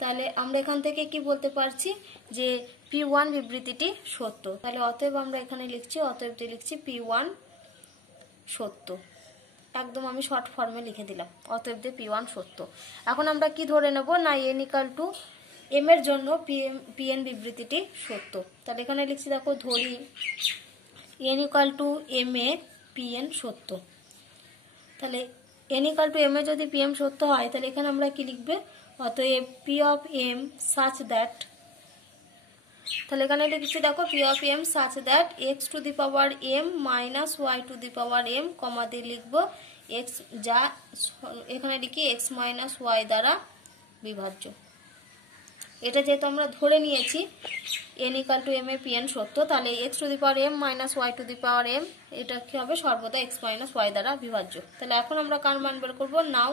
তাহলে আমরা এখান থেকে কি বলতে পারছি যে P1 বিবৃতিটি সত্য। তাহলে অতএব আমরা এখানে লিখছি, অতএব লিখছি P1 সত্য। একদম আমি শর্ট ফর্মে লিখে দিলাম, অতএব P1 সত্য। এখন আমরা কি ধরে নেব না n = m এর জন্য Pn বিবৃতিটি সত্য। তাহলে এখানে লিখছি, দেখো ধরি n = m এ Pn সত্য। তাহলে n = m এ যদি Pm সত্য হয় তাহলে এখানে আমরা কি লিখবে, অতএব P of m such that, তাহলে এখানে লিখছি দেখো P of m such that x⁻m minus y⁻m কমাতে লিখব x, যা এখানে লিখি x minus y দ্বারা বিভাজ্য। এটা যেহেতু আমরা ধরে নিয়েছি n = m এ Pn সত্য, তাহলে x⁻m minus y⁻m এটা কি হবে, সর্বদা x minus y দ্বারা বিভাজ্য। তাহলে এখন আমরা কার মান বের করব, নাও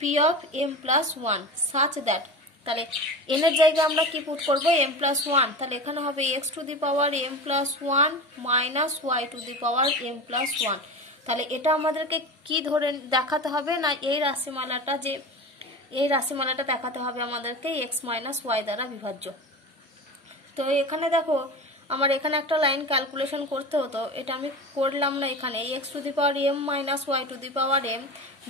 P of m plus 1 such that, তাহলে n এর জায়গায় আমরা কি পুট করব, m plus 1, তাহলে এখানে হবে x⁻m plus 1 minus y⁻m plus 1। তাহলে এটা আমাদেরকে কি ধরে দেখাতে হবে না এই রাশিমালাটা দেখাতে হবে আমাদেরকে x minus y দ্বারা বিভাজ্য। তো এখানে দেখো আমার এখানে একটা লাইন ক্যালকুলেশন করতে হতো, এটা আমি করলাম না। এখানে x⁻m minus y⁻m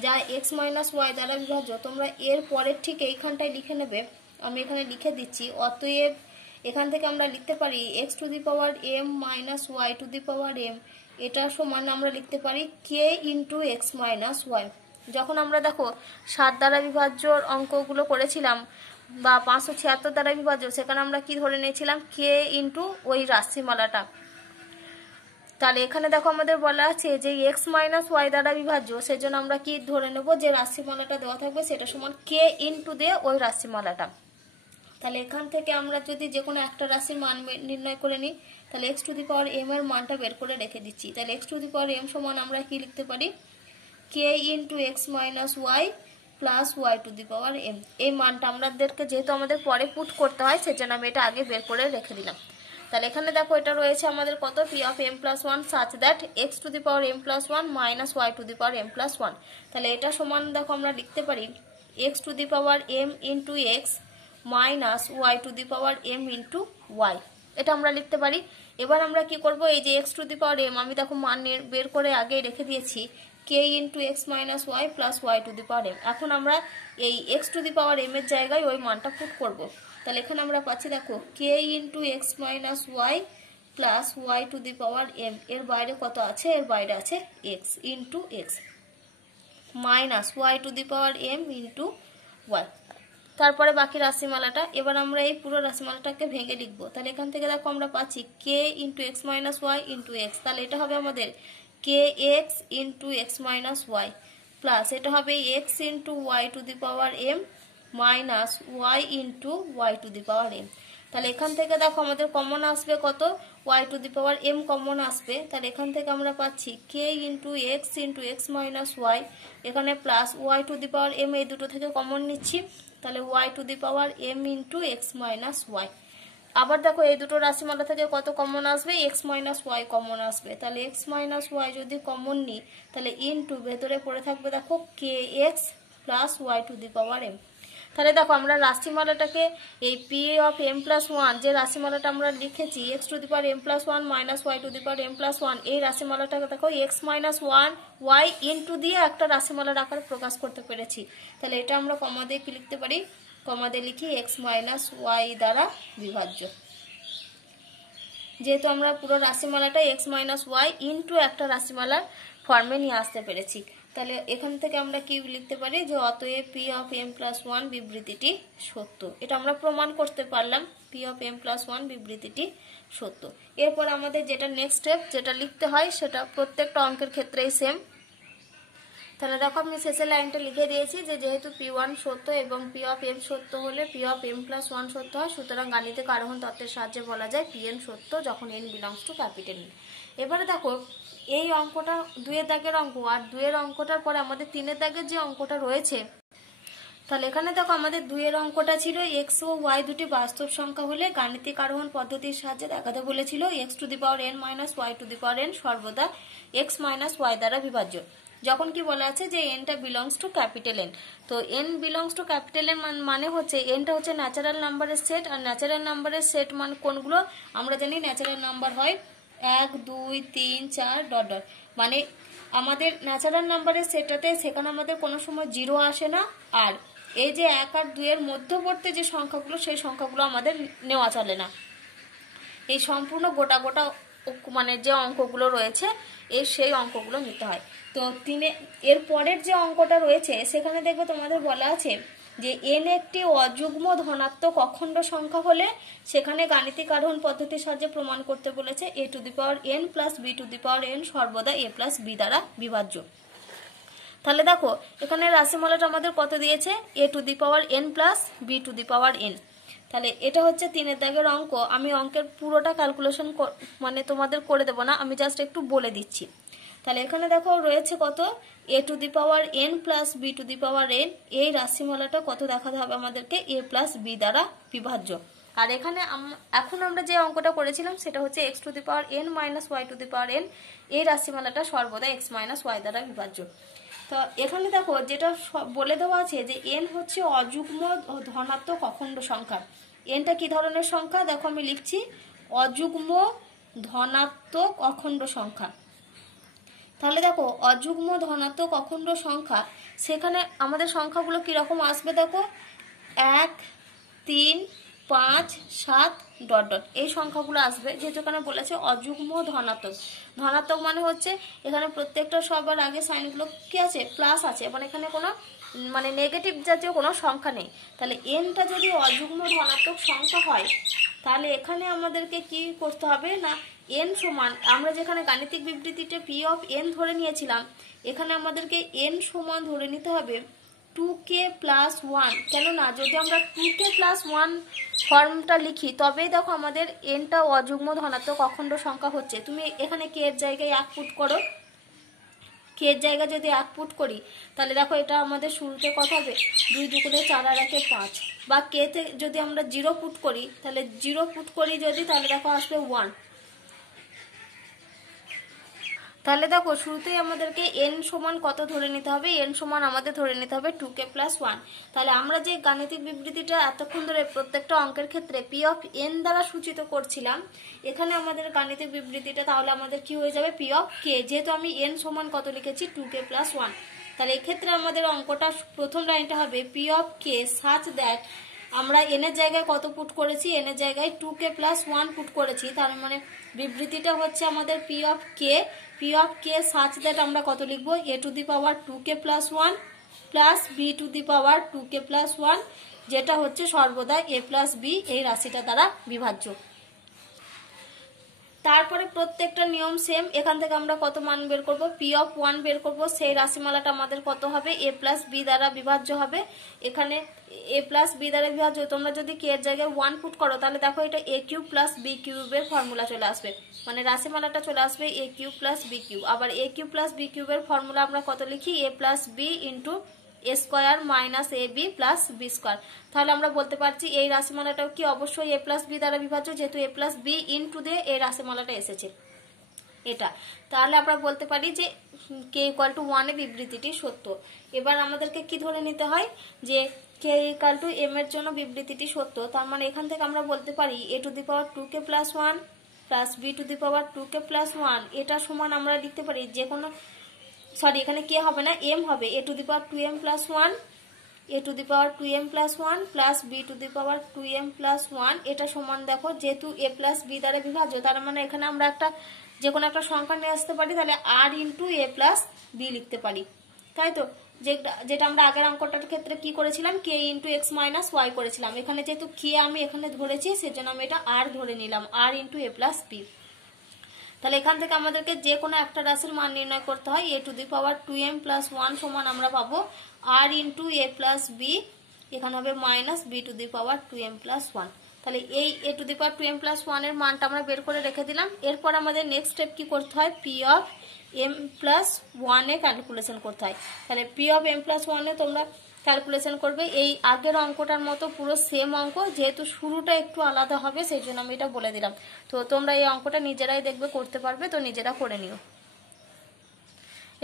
যা x minus y দ্বারা বিভাজ্য, তোমরা এর পরের ঠিক এইখানটায় লিখে নেবে, আমি এখানে লিখে দিচ্ছি। অতএব এখান থেকে আমরা লিখতে পারি x⁻m minus y⁻m এটা সমান আমরা লিখতে পারি k × x minus y। যখন আমরা দেখো 7 দ্বারা বিভাজ্যর অঙ্কগুলো করেছিলাম বা 576 দ্বারা বিভাজ্য, সেখানে আমরা কি ধরে নিয়েছিলাম, k × ওই রাশিমালাটা। তাহলে এখানে দেখো আমাদের বলা আছে যে x minus y দ্বারা বিভাজ্য, সেজন্য আমরা কি ধরে নেব, যে রাশিমালাটা দেওয়া থাকবে সেটা সমান k × ওই রাশিমালাটা। তাহলে এখান থেকে আমরা যদি যে কোনো একটা রাশির মান নির্ণয় করে নিই, তাহলে x⁻m এর মানটা বের করে রেখে দিচ্ছি। তাহলে x⁻m সমান আমরা কি লিখতে পারি, k × x minus y plus y⁻m। এই মানটা আমাদেরকে যেহেতু আমাদের পরে পুট করতে হয়, সেজন্য আমি এটা আগে বের করে রেখে দিলাম। তাহলে এখানে দেখো এটা রয়েছে আমাদের কত, P of m plus 1 such that x⁻m plus 1 minus y⁻m plus 1। তাহলে এটা সমান দেখো আমরা লিখতে পারি x⁻m into x minus y⁻m into y, এটা আমরা লিখতে পারি। এবার আমরা কি করব, এই যে x⁻m আমি দেখো মান বের করে আগে রেখে দিয়েছি, k × x minus y plus y⁻m। এখন আমরা এই x⁻m এর জায়গায় ওই মানটা পুট করব। তাহলে এখানে আমরা পাচ্ছি দেখো k × x minus y plus y⁻m, এর বাইরে কত আছে, এর বাইরে আছে x into x minus y⁻m into y। তারপরে বাকি রাশিমালাটা, এবার আমরা এই পুরো রাশিমালাটাকে ভেঙে লিখব। তাহলে এখান থেকে দেখো আমরা পাচ্ছি k × x minus y into x, তাহলে এটা হবে আমাদের kx × x minus y plus এটা হবে x × y⁻m minus y × y⁻m। তাহলে এখান থেকে দেখো আমাদের কমন আসবে কত, y⁻m কমন আসবে। তাহলে এখান থেকে আমরা পাচ্ছি k × x minus y, এখানে প্লাস y⁻m, এই দুটো থেকে কমন নিচ্ছি, তাহলে y⁻m × x minus y। আবার দেখো এই দুটো রাশিমালা থেকে কত কমন আসবে, x minus y কমন আসবে। তাহলে x minus y যদি কমন নিই, তাহলে ইনটু ভেতরে পড়ে থাকবে দেখো kx plus y⁻m। তাহলে দেখো আমরা রাশিমালাটাকে এই P of m plus 1 যে রাশিমালাটা আমরা লিখেছি x⁻m plus 1 minus y⁻m plus 1, এই রাশিমালাটাকে দেখো x minus 1 y ইনটু দিয়ে একটা রাশিমালার আকারে প্রকাশ করতে পেরেছি। তাহলে এটা আমরা কমা দিয়ে কি লিখতে পারি, কমা দিয়ে লিখি x minus y দ্বারা বিভাজ্য। যেহেতু আমরা পুরো রাশিমালাটা x minus y ইনটু একটা রাশিমালার ফর্মে নিয়ে আসতে পেরেছি, তাহলে এখান থেকে আমরা কি লিখতে পারি, যে অতএব P of m plus 1 বিবৃতিটি সত্য। এটা আমরা প্রমাণ করতে পারলাম, P of m plus 1 বিবৃতিটি সত্য। এরপর আমাদের যেটা নেক্সট স্টেপ যেটা লিখতে হয়, সেটা প্রত্যেকটা অঙ্কের ক্ষেত্রেই সেম। তাহলে দেখো আমি শেষের লাইনটা লিখে দিয়েছি যে যেহেতু P1 সত্য এবং P of m সত্য হলে P of m plus 1 সত্য হয়, সুতরাং গাণিতিক আরোহণ তত্ত্বের সাহায্যে বলা যায় Pn সত্য যখন n belongs to capital N। এবারে দেখো এই অঙ্কটা 2 এর দাগের অঙ্ক, আর 2 এর অঙ্কটার পরে আমাদের 3 এর দাগের যে অঙ্কটা রয়েছে, তাহলে এখানে দেখো আমাদের 2 এর অঙ্কটা ছিল x ও y দুটি বাস্তব সংখ্যা হলে গাণিতিক আরোহণ পদ্ধতির সাহায্যে দেখাতে বলেছিল x⁻n minus y⁻n সর্বদা x minus y দ্বারা বিভাজ্য। যখন কি বলা আছে যে এনটা বিলংস টু ক্যাপিটাল এন। তো N belongs to capital N মানে হচ্ছে এনটা হচ্ছে ন্যাচারাল নাম্বারের সেট, আর ন্যাচারাল নাম্বারের সেট মানে কোনগুলো আমরা জানি ন্যাচারাল নাম্বার হয় 1 2 3 4 ডট ডট, মানে আমাদের ন্যাচারাল নাম্বারের সেটটাতে সেখানে আমাদের কোনো সময় 0 আসে না, আর এই যে 1 আর 2 এর মধ্যবর্তী যে সংখ্যাগুলো সেই সংখ্যাগুলো আমাদের নেওয়া চলে না। এই সম্পূর্ণ গোটা গোটা মানে যে অঙ্কগুলো রয়েছে সেই অঙ্কগুলো নিতে হয়। তো এর পরের যে অঙ্কটা রয়েছে সেখানে দেখবে তোমাদের বলা আছে যে এন একটি অযুগ্ম ধনাত্মক অখণ্ড সংখ্যা হলে সেখানে গাণিতিক আরোহণ পদ্ধতির সাহায্যে প্রমাণ করতে বলেছে A to the power N plus B to the power N সর্বদা এ প্লাস বি দ্বারা বিভাজ্য। তাহলে দেখো এখানে রাশিমালাটা আমাদের কত দিয়েছে, A to the power N plus B to the power N. তাহলে এটা হচ্ছে 3 দাগের অঙ্ক। আমি অঙ্কের পুরোটা ক্যালকুলেশন মানে তোমাদের করে দেবো না, আমি জাস্ট একটু বলে দিচ্ছি। তাহলে এখানে দেখো রয়েছে কত, A to the power N plus B to the power N, এই রাশিমালাটা কত দেখাতে হবে আমাদেরকে, এ প্লাস বি দ্বারা বিভাজ্য। আর এখানে এখন আমরা যে অঙ্কটা করেছিলাম সেটা হচ্ছে x to the power n minus y to the power N, এই রাশিমালাটা সর্বদা এক্স মাইনাস ওয়াই দ্বারা বিভাজ্য। তো এখানে দেখো যেটা বলে দেওয়া আছে যে এন হচ্ছে অযুগ্ম ধনাত্মক অখণ্ড সংখ্যা। এনটা কি ধরনের সংখ্যা, দেখো আমি লিখছি অযুগ্ম ধনাত্মক অখণ্ড সংখ্যা। তাহলে দেখো অযুগ্ম ধনাত্মক অখণ্ড সংখ্যা, সেখানে আমাদের সংখ্যাগুলো কিরকম আসবে দেখো, 1 3 5 7 ডট ডট, এই সংখ্যাগুলো আসবে। যেহেতু এখানে বলেছে অযুগ্ম ধনাত্মক, ধনাত্মক মানে হচ্ছে এখানে প্রত্যেকটা সবার আগে সাইনগুলো কি আছে, প্লাস আছে, মানে এখানে কোনো মানে নেগেটিভ জাতীয় কোনো সংখ্যা নেই। তাহলে এনটা যদি অযুগ্ম ধনাত্মক সংখ্যা হয় তাহলে এখানে আমাদেরকে কি করতে হবে না, এন সমান, আমরা যেখানে গাণিতিক বিবৃতিতে পি অফ এন ধরে নিয়েছিলাম এখানে আমাদেরকে এন সমান ধরে নিতে হবে 2k প্লাস 1। কেননা যদি আমরা 2k প্লাস 1 ফর্মটা লিখি তবেই দেখো আমাদের এনটা অযুগ্ম ধনাত্মক অখণ্ড সংখ্যা হচ্ছে। তুমি এখানে কে এর জায়গায় 1 পুট করো, কে এর জায়গায় যদি 1 পুট করি তাহলে দেখো এটা আমাদের শুরুতে কত হবে, 2 2 4 আর 1 5, বা কে তে যদি আমরা 0 পুট করি তাহলে 0 পুট করি যদি, তাহলে দেখো আসবে 1। তাহলে দেখো শুরুতেই আমাদেরকে এন সমান কত ধরে নিতে হবে, এন সমান আমাদের ধরে নিতে হবে 2k প্লাস 1। তাহলে আমরা যে গাণিতিক বিবৃতিটা এতক্ষণ ধরে প্রত্যেকটা অঙ্কের ক্ষেত্রে পি অফ এন দ্বারা সূচিত করছিলাম, এখানে আমাদের গাণিতিক বিবৃতিটা তাহলে আমাদের কি হয়ে যাবে, পি অফ কে, যেহেতু আমি এন সমান কত লিখেছি 2k প্লাস 1। তাহলে এক্ষেত্রে আমাদের অঙ্কটা প্রথম লাইনটা হবে P of K such that, আমরা এন এর জায়গায় কত পুট করেছি, এন এর জায়গায় 2k প্লাস 1 পুট করেছি, তার মানে বিবৃতিটা হচ্ছে আমাদের P of K such that আমরা কত লিখবো, A to the power 2k plus 1 plus B to the power 2k plus 1, যেটা হচ্ছে সর্বদা এ প্লাস বি এই রাশিটা দ্বারা বিভাজ্য। তারপরে প্রত্যেকটা নিয়ম সেম, এখান থেকে আমরা কত মান বের করব, পি অফ 1 বের করব, সেই রাশিমালাটা আমাদের কত হবে, এ প্লাস বি দ্বারা বিভাজ্য হবে। এখানে এ প্লাস বি দ্বারা বিভাজ্য, তোমরা যদি কে এর জায়গায় 1 পুট করো তাহলে দেখো এটা এ কিউব প্লাস বি কিউবের ফর্মুলা চলে আসবে, মানে রাশিমালাটা চলে আসবে এ কিউব প্লাস বি কিউব। আবার এ কিউব প্লাস বি কিউবের ফর্মুলা আমরা কত লিখি, এ plus B into A square minus A B plus B square. তাহলে আমরা বলতে পারছি এই রাশিমালাটাও কি অবশ্যই এ প্লাস বি দ্বারা বিভাজ্য, যেহেতু এ প্লাস বি ইন্টু দিয়ে এই রাশিমালাটা এসেছে এটা। তাহলে আমরা বলতে পারি যে কে ইকুয়াল টু 1 এর বিবৃতিটি সত্য। এবার আমাদেরকে কি ধরে নিতে হয় যে কে ইকুয়াল টু এম এর জন্য বিবৃতিটি সত্য, তার মানে এখান থেকে আমরা বলতে পারি A to the power 2k plus 1 plus B to the power 2k plus 1, এটা সমান আমরা লিখতে পারি যে কোনো, সরি এখানে কে হবে না এম হবে, A to the power 2m plus 1, A to the power 2m plus 1 plus B to the power 2m plus 1, এটা সমান দেখো যেহেতু এ প্লাস বি দ্বারা বিভাজ্য তার মানে এখানে আমরা একটা যে কোনো একটা সংখ্যা নিয়ে আসতে পারি, তাহলে আর ইন্টু এ প্লাস বি লিখতে পারি, তাই তো, যেটা আমরা আগের অঙ্কটার ক্ষেত্রে কি করেছিলাম, কে ইন্টু এক্স মাইনাস ওয়াই করেছিলাম। এখানে যেহেতু কে আমি এখানে ধরেছি সেজন্য আমি এটা আর ধরে নিলাম, আর ইন্টু এ প্লাস বি। তাহলে এখান থেকে আমাদেরকে যে কোনো একটা রাশির মান নির্ণয় করতে হয়, এ to the power 2m plus 1 সমান আমরা পাবো আর ইন্টু এ প্লাস বি, এখানে হবে minus b to the power 2m plus 1। তাহলে এই এ to the power 2m plus 1 এর মানটা আমরা বের করে রেখে দিলাম। এরপর আমাদের নেক্সট স্টেপ কি করতে হয়, পি অফ এম প্লাস 1 এ ক্যালকুলেশন করতে হয়। তাহলে পি অফ এম প্লাস 1 এ তোমরা ক্যালকুলেশন করবে এই আগের অঙ্কটার মতো পুরো সেম অঙ্ক, যেহেতু শুরুটা একটু আলাদা হবে সেই জন্য আমি এটা বলে দিলাম। তো তোমরা এই অঙ্কটা নিজেরাই দেখবে করতে পারবে, তো নিজেরা করে নিও।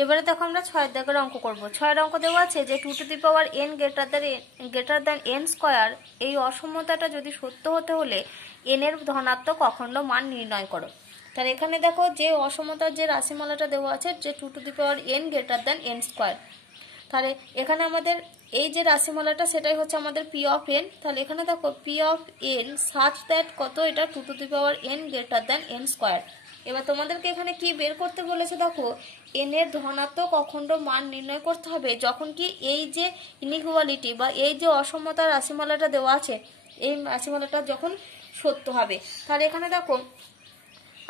এবারে দেখো আমরা 6 দাগের অঙ্ক করব। 6 এর অঙ্ক দেওয়া আছে যে 2 to the power n greater than n square এই অসমতাটা যদি সত্য হতে হলে n এর ধনাত্মক অখণ্ড মান নির্ণয় করো। তাহলে এখানে দেখো যে অসমতার যে রাশিমালাটা দেওয়া আছে যে 2 to the power n greater than n square, তাহলে এখানে আমাদের এই যে রাশিমালাটা সেটাই হচ্ছে আমাদের p অফ n। তাহলে এখানে দেখো p of n such that কত, এটা 2 to the power n greater than n square. এবার তোমাদেরকে এখানে কি বের করতে বলেছে দেখো, n এর ধনাত্মক অখণ্ড মান নির্ণয় করতে হবে যখন কি এই যে ইনইকুয়ালিটি বা এই যে অসমতার রাশিমালাটা দেওয়া আছে এই রাশিমালাটা যখন সত্য হবে। তাহলে এখানে দেখো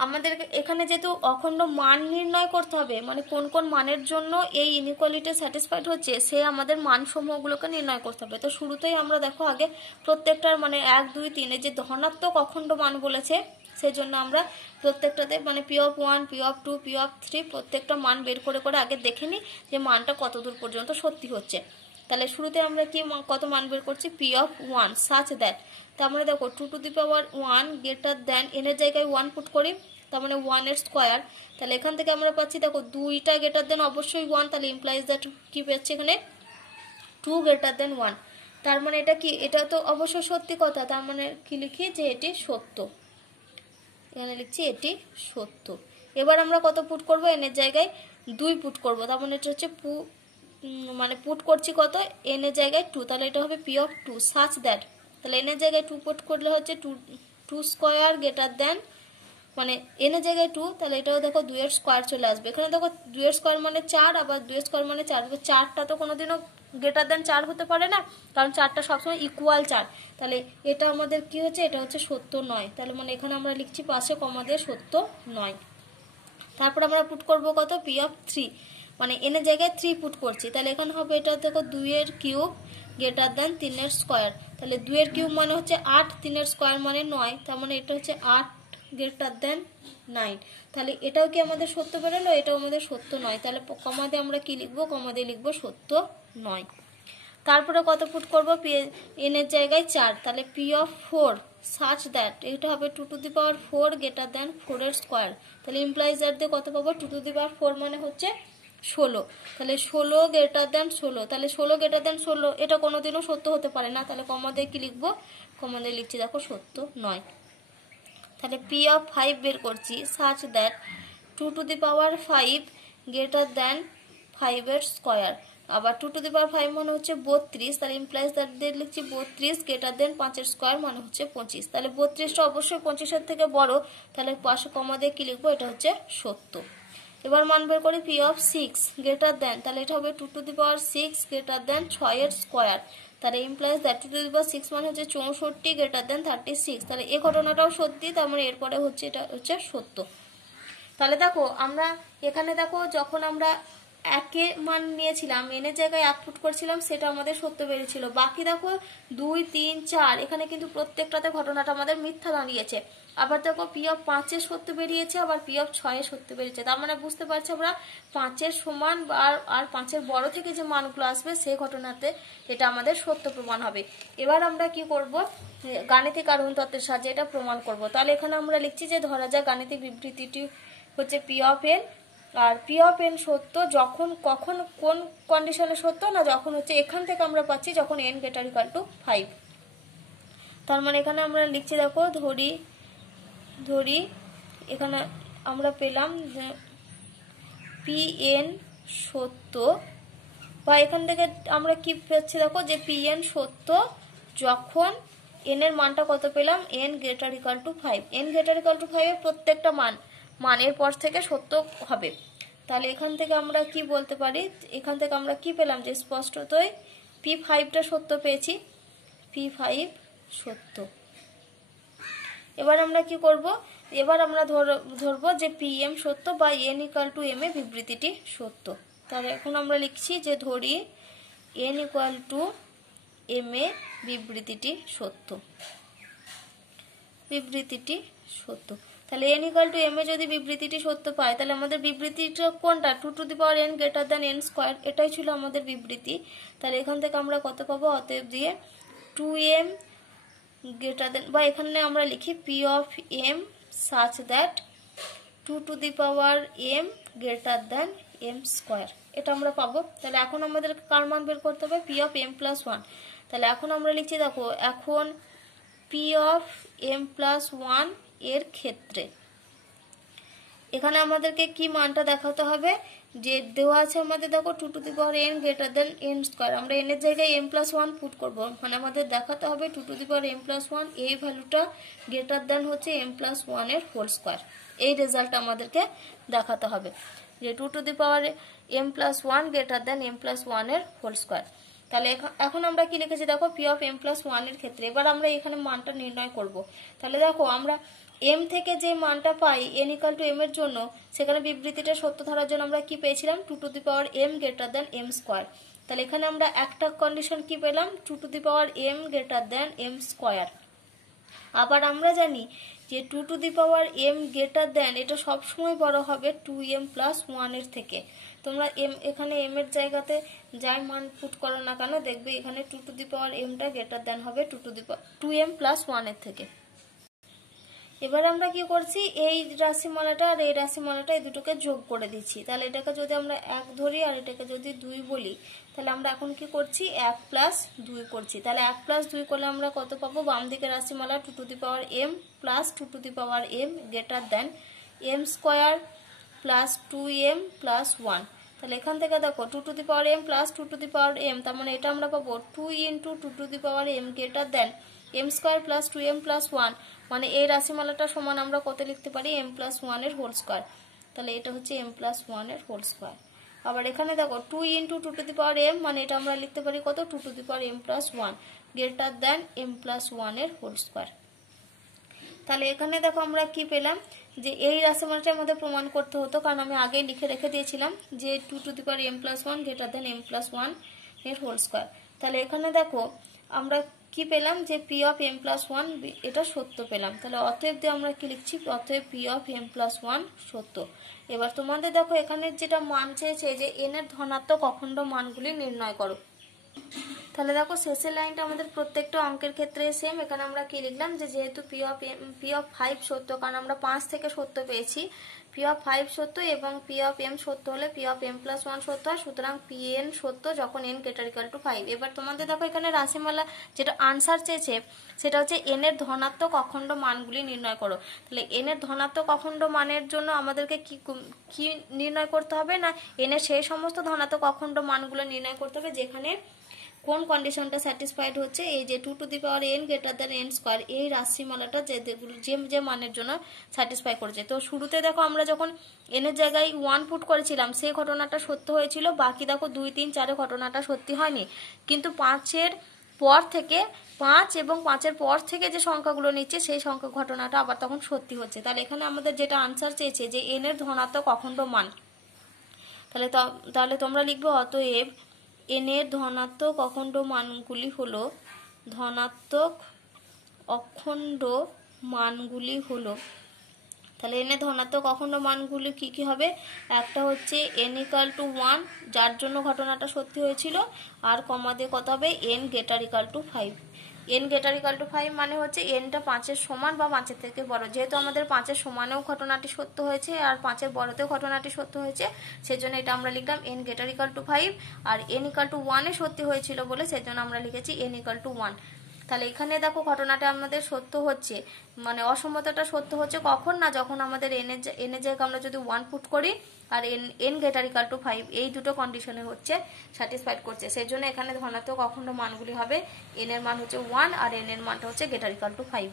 আমাদের এখানে যেহেতু অখণ্ড মান নির্ণয় করতে হবে, মানে কোন কোন মানের জন্য এই ইনইকুয়ালিটি স্যাটিসফাইড হচ্ছে সে আমাদের মানসমূহগুলোকে নির্ণয় করতে হবে। তো শুরুতেই আমরা দেখো আগে প্রত্যেকটার মানে 1 2 3 এর যে ধনাত্মক অখণ্ড মান বলেছে সেই জন্য আমরা প্রত্যেকটাতে মানে P of 1 P of 2 P of 3 প্রত্যেকটা মান বের করে করে আগে দেখে নিই যে মানটা কত দূর পর্যন্ত সত্যি হচ্ছে। তাহলে শুরুতে আমরা কি কত মান বের করছি, পি অফ 1 সাচ দ্যাট, তার মানে দেখো 2 to the power 1 greater than n এর জায়গায় 1 পুট করি, তার মানে 1 এর স্কয়ার। তাহলে এখান থেকে আমরা পাচ্ছি দেখো 2টা গ্রেটার দ্যান অবশ্যই 1, তাহলে ইমপ্লাইজ দ্যাট কি পাচ্ছি এখানে 2 গ্রেটার দ্যান 1। তার মানে এটা কি, এটা তো অবশ্যই সত্যি কথা, তার মানে কি লিখি যে এটি সত্য, এখানে লিখছি এটি সত্য। এবার আমরা কত পুট করব, n এর জায়গায় 2 পুট করব, তার মানে এটা হচ্ছে মানে পুট করছি কত n এর জায়গায় 2, তাহলে এটা হবে পি অফ 2 সাচ দ্যাট, তাহলে n এর জায়গায় 2 পুট করলে হচ্ছে 2 স্কয়ার গ্রেটার দ্যান মানে n এর জায়গায় 2, তাহলে এটাও দেখো 2 এর স্কয়ার চলে আসবে। এখানে দেখো 2 এর স্কয়ার মানে 4, আবার 2 এর স্কয়ার মানে 4, 4টা তো কোনোদিনও গ্রেটার দ্যান 4 হতে পারে না, কারণ 4টা সবসময় ইকুয়াল 4। তাহলে এটা আমাদের কি হচ্ছে, এটা হচ্ছে সত্য নয়, তাহলে মানে এখানে আমরা লিখছি পাশে কমা দিয়ে সত্য নয়। তারপর আমরা পুট করব কত, পি অফ 3, মানে n এর জায়গায় 3 পুট করছি, তাহলে এখানে হবে এটা দেখো 2 এর কিউব গ্রেটার দ্যান 3 এর স্কয়ার, তাহলে 2 এর কিউব মানে হচ্ছে 8, 3 এর স্কয়ার মানে 9, তার মানে এটা হচ্ছে 8 গ্রেটার দ্যান 9। তাহলে এটাও কি আমাদের সত্য বেরোলো, এটাও আমাদের সত্য নয়, তাহলে কমা দিয়ে আমরা কি লিখবো, কমা দিয়ে লিখবো সত্য নয়। তারপরে কত পুট করবো, n এর জায়গায় 4, তাহলে পি অফ 4 সাচ দ্যাট এটা হবে 2 to the power 4 greater than 4 এর স্কয়ার, তাহলে ইমপ্লাইজ দ্যাট দিয়ে কত পাবো, 2 টু দি পাওয়ার 4 মানে হচ্ছে 16, তাহলে 16 গ্রেটার দ্যান 16, তাহলে 16 গ্রেটার দ্যান 16 এটা কোনোদিনও সত্য হতে পারে না, তাহলে কমা দিয়ে কি লিখবো, কমা দিয়ে লিখছি দেখো সত্য নয়। তাহলে পি অফ 5 বের করছি such that 2 to the power 5 greater than 5 এর স্কয়ার, আবার 2 টু দি পাওয়ার 5 মানে হচ্ছে 32, তাহলে ইমপ্লাইজ দ্যাট দিয়ে লিখছি 32 গ্রেটার দ্যান 5 এর স্কয়ার মানে হচ্ছে 25, তাহলে 32টা অবশ্যই 25 এর থেকে বড়, তাহলে পাশে কমা দিয়ে কি লিখবো, এটা হচ্ছে সত্য। এবার মান বের করি পি অফ 6 গ্রেটার দ্যান, তাহলে এটা হবে 2 to the power 6 greater than 6 এর স্কয়ার, তাহলে ইমপ্লাইজ দ্যাট 2 টু দি পাওয়ার 6 মানে হচ্ছে 64 গ্রেটার দ্যান 36, তাহলে এই ঘটনাটাও সত্যি, তার মানে এরপরে হচ্ছে এটা হচ্ছে সত্য। তাহলে দেখো আমরা এখানে দেখো যখন আমরা একে মান নিয়েছিলাম n এর জায়গায় 1 পুট করছিলাম সেটা আমাদের সত্য বেরিয়েছিল, বাকি দেখো 2 3 4 এখানে কিন্তু প্রত্যেকটাতে ঘটনাটা আমাদের মিথ্যা দাঁড়িয়েছে। আবার দেখো পি অফ 5 এর সত্য বেরিয়েছে, আবার পি অফ 6 এর সত্য বেরিয়েছে, তার মানে বুঝতে পারছি আমরা 5 এর সমান আর 5 এর বড় থেকে যে মানগুলো আসবে সেই ঘটনাতে এটা আমাদের সত্য প্রমাণ হবে। এবার আমরা কি করব, গাণিতিক আরোহণ তত্ত্বের সাহায্যে এটা প্রমাণ করব। তাহলে এখানে আমরা লিখছি যে ধরা যাক গাণিতিক বিবৃতিটি হচ্ছে পি অফ এন, আর পি অফ এন সত্য যখন কখন কোন কন্ডিশনে সত্য না, যখন হচ্ছে এখান থেকে আমরা পাচ্ছি যখন n গ্রেটার ইকুয়াল টু 5, তার মানে এখানে আমরা লিখছি দেখো ধরি এখানে আমরা পেলাম যে পি এন সত্য, বা এখান থেকে আমরা কি পেয়েছি দেখো যে পি এন সত্য যখন n এর মানটা কত পেলাম, n greater equal to 5, n greater equal to 5 এর প্রত্যেকটা মানের পর থেকে সত্য হবে। তাহলে এখান থেকে আমরা কি বলতে পারি, এখান থেকে আমরা কি পেলাম যে স্পষ্টতই P5টা সত্য পেয়েছি, P5 সত্য। এবার আমরা কি করব, এবার আমরা ধরবো যে PM সত্য বা n ইকুয়াল টু m এ বিবৃতিটি সত্য। তাহলে এখন আমরা লিখছি যে ধরি n ইকুয়াল টু m এ বিবৃতিটি সত্য, বিবৃতিটি সত্য। তাহলে n ইকুয়াল টু m এ যদি বিবৃতিটি সত্য পায় তাহলে আমাদের বিবৃতিটা কোনটা, 2 to the power n greater than n square, এটাই ছিল আমাদের বিবৃতি। তাহলে এখান থেকে আমরা কত পাবো, অতএব দিয়ে 2m গ্রেটার দ্যান, বা এখানে আমরা লিখি p of m such that 2 to the power m greater than M square, এটা আমরা পাবো। তাহলে এখন আমাদের কার মান বের করতে হবে? P of M plus one. তাহলে এখন আমরা লিখছি, দেখো এখন P of M plus one এর ক্ষেত্রে এখানে আমাদেরকে কি মানটা দেখাতে হবে? যে দেওয়া আছে আমাদের, দেখো 2 to the power n greater than n square, আমরা n এর জায়গায় m প্লাস ওয়ান পুট করবো, মানে আমাদের দেখাতে হবে 2 to the power m plus one এই ভ্যালুটা গ্রেটার দেন হচ্ছে m প্লাস ওয়ানের হোল স্কোয়ার। এই রেজাল্ট আমাদেরকে দেখাতে হবে যে 2 to the power m plus one greater than m plus ওয়ানের হোল স্কোয়ার। তাহলে এখন আমরা কি লিখেছি? দেখো পি অফ এম প্লাস ওয়ানের ক্ষেত্রে এবার আমরা এখানে মানটা নির্ণয় করব। তাহলে দেখো আমরা m থেকে যে মানটা পাই n ইকুয়াল টু m এর জন্য, সেখানে বিবৃতিটা সত্য ধরার জন্য আমরা কি পেয়েছিলাম? 2 to the power m greater than m square. তাহলে এখানে আমরা একটা কন্ডিশন কি পেলাম? 2 to the power m greater than m square. আবার আমরা জানি যে 2 to the power m greater than এটা সবসময় বড় হবে 2m প্লাস ওয়ানের থেকে। তোমরা এখানে m এর জায়গাতে যাই মান পুট করো না কেন, দেখবে এখানে 2 to the power mটা greater than হবে 2m প্লাস ওয়ানের থেকে। এবার আমরা কি করছি? এই রাশিমালাটা আর এই রাশিমালাটা এই দুটোকে যোগ করে দিচ্ছি। তাহলে এটাকে যদি আমরা 1 ধরি আর এটাকে যদি 2 বলি, তাহলে আমরা এখন কি করছি? 1 প্লাস 2 করছি। তাহলে 1 প্লাস 2 করলে আমরা কত পাবো? বাম দিকের রাশিমালা 2 to the power m plus 2 to the power m greater than m square plus 2m plus 1। তাহলে এখান থেকে দেখো 2 to the power m plus 2 to the power m, তার মানে এটা আমরা পাবো 2 into 2 to the power m greater than m square plus 2m plus 1, মানে এই রাশিমালাটা সমান আমরা কত লিখতে পারি? m প্লাস ওয়ানের হোল স্কোয়ার। তাহলে এটা হচ্ছে m প্লাস ওয়ানের হোল স্কোয়ার। আবার এখানে দেখো 2 into 2 to the power m, মানে এটা আমরা লিখতে পারি কত? 2 to the power m plus 1 greater than m plus ওয়ানের হোল স্কোয়ার। তাহলে এখানে দেখো আমরা কি পেলাম? যে এই রাশিমালাটার মধ্যে প্রমাণ করতে হতো, কারণ আমি আগেই লিখে রেখে দিয়েছিলাম যে 2 to the power m plus one greater than m plus one এর হোল স্কোয়ার। তাহলে এখানে দেখো আমরা কি পেলাম? যে P of M plus one এটা সত্য পেলাম। তাহলে অতএব দিয়ে আমরা কি লিখছি? অতএব P of M plus one সত্য। এবার তোমাদের দেখো এখানে যেটা মান চেয়েছে যে এন এর ধনাত্মক অখণ্ড মানগুলি নির্ণয় করো। তাহলে দেখো শেষের লাইনটা আমাদের প্রত্যেকটা অঙ্কের ক্ষেত্রে সেম। এখানে আমরা কি লিখলাম? যে যেহেতু পি অফ 5 সত্য, কারণ আমরা 5 থেকে সত্য পেয়েছি, পি অফ 5 সত্য এবং পি অফ এম সত্য হলে P of M plus one সত্য হয়, সুতরাং পি এন সত্য যখন এন গ্রেটার ইকুয়াল টু 5। এবার তোমাদের দেখো এখানে রাশিমালা যেটা আনসার চেয়েছে সেটা হচ্ছে এন এর ধনাত্মক অখণ্ড মানগুলি নির্ণয় করো। তাহলে এন এর ধনাত্মক অখণ্ড মানের জন্য আমাদেরকে কি নির্ণয় করতে হবে? না এন এর সেই সমস্ত ধনাত্মক অখণ্ড মানগুলো নির্ণয় করতে হবে যেখানে কোন কন্ডিশনটা স্যাটিসফাইড হচ্ছে? এই যে 2 to the power n greater than n square এই রাশিমালাটা যে মানের জন্য স্যাটিসফাই করেছে। তো শুরুতে দেখো আমরা যখন n এর জায়গায় 1 পুট করেছিলাম সেই ঘটনাটা সত্য হয়েছিল, বাকি দেখো 2, 3, 4 ঘটনাটা সত্যি হয়নি। কিন্তু 5 পর থেকে 5 এবং 5 পর থেকে যে সংখ্যাগুলো নিচ্ছে সেই সংখ্যা ঘটনাটা আবার তখন সত্যি হচ্ছে। তাহলে এখানে আমাদের যেটা আনসার চেয়েছে যে n এর ধনাত্মক অখণ্ড মান, তাহলে তোমরা লিখবে অতএব n এর ধনাত্মক অখণ্ড মানগুলি হলো তাহলে n এর ধনাত্মক অখণ্ড মানগুলি কি হবে? একটা হচ্ছে n ইকুয়াল টু 1 যার জন্য ঘটনাটা সত্যি হয়েছিল, আর কমা দিয়ে কত হবে? n greater equal to 5। n greater equal to 5 মানে হচ্ছে nটা 5-এর সমান বা 5-এর থেকে বড়। যেহেতু আমাদের 5-এর সমানেও ঘটনাটি সত্য হয়েছে আর 5-এর বড়তেও ঘটনাটি সত্য হয়েছে, সেজন্য এটা আমরা লিখলাম n গ্রেটার ইকুয়াল টু 5, আর n ইকুয়াল টু 1-এ সত্যি হয়েছিল বলে সেজন্য আমরা লিখেছি n ইকুয়াল টু 1। তাহলে এখানে দেখো ঘটনাটা আমাদের সত্য হচ্ছে, মানে অসম্মতটা সত্য হচ্ছে কখন? না যখন আমাদের n এর জায়গায় আমরা যদি 1 পুট করি আর n গ্রেটার ইকুয়াল টু 5 এই দুটো কন্ডিশনে হচ্ছে স্যাটিসফাইড করছে। সেই জন্য এখানে ধনাত্মক অখণ্ড মানগুলি হবে n এর মান হচ্ছে 1 আর n এর মানটা হচ্ছে গ্রেটার ইকুয়াল টু 5।